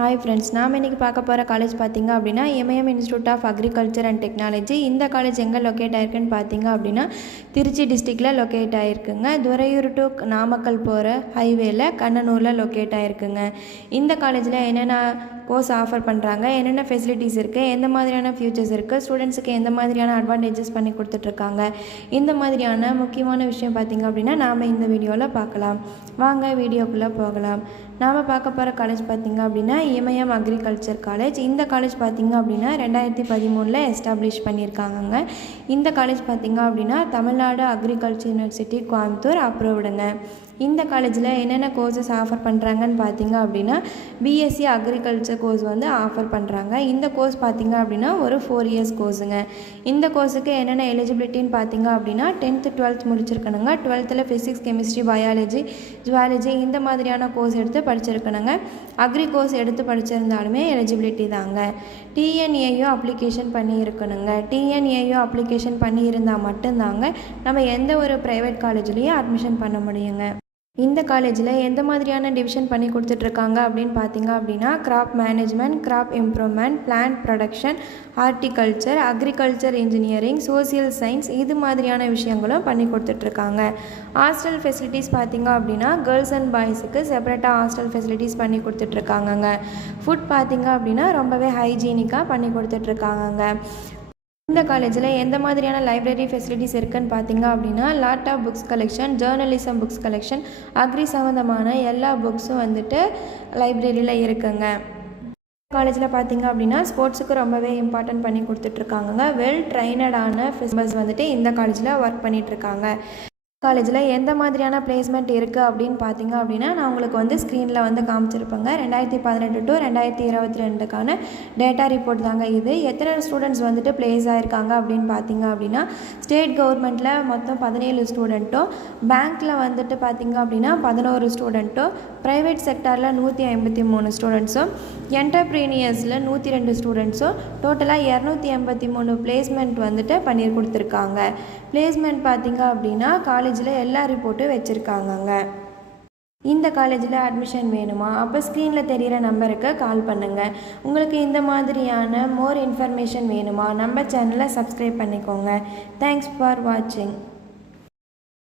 Hi friends, நாம் இன்றைக்கி பார்க்க போகிற காலேஜ் பார்த்திங்க அப்படின்னா MIM institute of agriculture and technology. இந்த காலேஜ் எங்கே லொக்கேட் ஆகிருக்குன்னு பார்த்திங்க அப்படின்னா திருச்சி டிஸ்ட்ரிக்டில் லொக்கேட் ஆகிருக்குங்க. துறையூர் டு நாமக்கல் போகிற ஹைவேல கண்ணனூரில் லொக்கேட் ஆகிருக்குங்க. இந்த காலேஜில் என்னென்ன கோர்ஸ் ஆஃபர் பண்ணுறாங்க, என்னென்ன ஃபெசிலிட்டிஸ் இருக்குது, எந்த மாதிரியான ஃபியூச்சர்ஸ் இருக்குது, ஸ்டூடெண்ட்ஸுக்கு எந்த மாதிரியான அட்வான்டேஜஸ் பண்ணி கொடுத்துட்ருக்காங்க, இந்த மாதிரியான முக்கியமான விஷயம் பார்த்திங்க அப்படின்னா நாம் இந்த வீடியோவில் பார்க்கலாம். வாங்க வீடியோக்குள்ளே போகலாம். நாம் பார்க்க போகிற காலேஜ் பார்த்திங்க அப்படின்னா எம்ஐஎம் அக்ரிகல்ச்சர் காலேஜ். இந்த காலேஜ் பார்த்திங்க அப்படின்னா 2013 எஸ்டாப்ளிஷ் பண்ணியிருக்காங்கங்க. இந்த காலேஜ் பார்த்திங்க அப்படின்னா தமிழ்நாடு அக்ரிகல்ச்சர் யூனிவர்சிட்டி கோயம்புத்தூர் அப்ரூவ்டுங்க. இந்த காலேஜில் என்னென்ன கோர்சஸ் ஆஃபர் பண்ணுறாங்கன்னு பார்த்திங்க அப்படின்னா பிஎஸ்சி அக்ரிகல்ச்சர் கோர்ஸ் ஆஃபர் பண்ணுறாங்க. இந்த கோர்ஸ் பார்த்திங்க அப்படின்னா ஒரு 4 இயர்ஸ் கோர்ஸுங்க. இந்த கோர்ஸுக்கு என்னென்ன எலிஜிபிலிட்டின்னு பார்த்திங்க அப்படின்னா 10th 12th முடிச்சிருக்கணுங்க. 12th physics, chemistry, biology, zoology இந்த மாதிரியான கோர்ஸ் எடுத்து படிச்சிருக்கணுங்க. அக்ரி கோர்ஸ் எடுத்து படிச்சிருந்தாலுமே எலிஜிபிலிட்டி தாங்க. டிஎன்ஏயோ அப்ளிகேஷன் பண்ணி இருக்கணுங்க. டிஎன்ஏயோ அப்ளிகேஷன் பண்ணி இருந்தால் மட்டும்தாங்க நம்ம எந்த ஒரு ப்ரைவேட் காலேஜ்லேயும் அட்மிஷன் பண்ண முடியுங்க. இந்த காலேஜில் எந்த மாதிரியான டிவிஷன் பண்ணி கொடுத்துட்ருக்காங்க அப்படின்னு பார்த்திங்க அப்படின்னா crop management, crop improvement, plant production, horticulture, agriculture engineering, social science இது மாதிரியான விஷயங்களும் பண்ணி கொடுத்துட்ருக்காங்க. ஹாஸ்டல் ஃபெசிலிட்டிஸ் பார்த்திங்க அப்படின்னா கேர்ள்ஸ் அண்ட் பாய்ஸுக்கு செப்பரேட்டாக ஹாஸ்டல் ஃபெசிலிட்டிஸ் பண்ணி கொடுத்துட்ருக்காங்கங்க. ஃபுட் பார்த்திங்க அப்படின்னா ரொம்பவே ஹைஜீனிக்காக பண்ணி கொடுத்துட்ருக்காங்கங்க. இந்த காலேஜில் எந்த மாதிரியான லைப்ரரி ஃபெசிலிட்டிஸ் இருக்குதுன்னு பார்த்திங்க அப்படின்னா laptop books collection, journalism books collection, agri சம்மந்தமான எல்லா புக்ஸும் லைப்ரரியில் இருக்குங்க. காலேஜில் பார்த்திங்க அப்படின்னா ஸ்போர்ட்ஸுக்கு ரொம்பவே இம்பார்ட்டன்ட் பண்ணி கொடுத்துட்ருக்காங்கங்க. வெல் ட்ரைனடான மெம்பர்ஸ் இந்த காலேஜில் ஒர்க் பண்ணிகிட்ருக்காங்க. காலேஜில் எந்த மாதிரியான பிளேஸ்மெண்ட் இருக்குது அப்படின்னு பார்த்திங்க அப்படின்னா நான் உங்களுக்கு ஸ்க்ரீனில் காமிச்சிருப்பேங்க. 2018 to 2022 டேட்டா ரிப்போர்ட் தாங்க இது. எத்தனை ஸ்டூடெண்ட்ஸ் பிளேஸ் ஆகிருக்காங்க அப்படின்னு பார்த்திங்க அப்படின்னா ஸ்டேட் கவர்மெண்ட்டில் மொத்தம் 17 ஸ்டூடெண்ட்டும், பேங்க்கில் பார்த்திங்க அப்படின்னா 11 ஸ்டூடெண்ட்டும், ப்ரைவேட் செக்டாரில் 153 ஸ்டூடெண்ட்ஸும், என்டர்ப்ரீனியர்ஸில் 102 ஸ்டூடெண்ட்ஸும், டோட்டலாக 283 பிளேஸ்மெண்ட் பண்ணி கொடுத்துருக்காங்க. பிளேஸ்மெண்ட் பார்த்திங்க அப்படின்னா காலேஜில் எல்லா ரிப்போர்ட்டும் வச்சுருக்காங்கங்க. இந்த காலேஜில் அட்மிஷன் வேணுமா? அப்போ ஸ்க்ரீனில் தெரிகிற நம்பருக்கு கால் பண்ணுங்கள். உங்களுக்கு இந்த மாதிரியான மோர் இன்ஃபர்மேஷன் வேணுமா? நம்ம சேனலை சப்ஸ்கிரைப் பண்ணிக்கோங்க. தேங்க்ஸ் ஃபார் வாட்சிங்.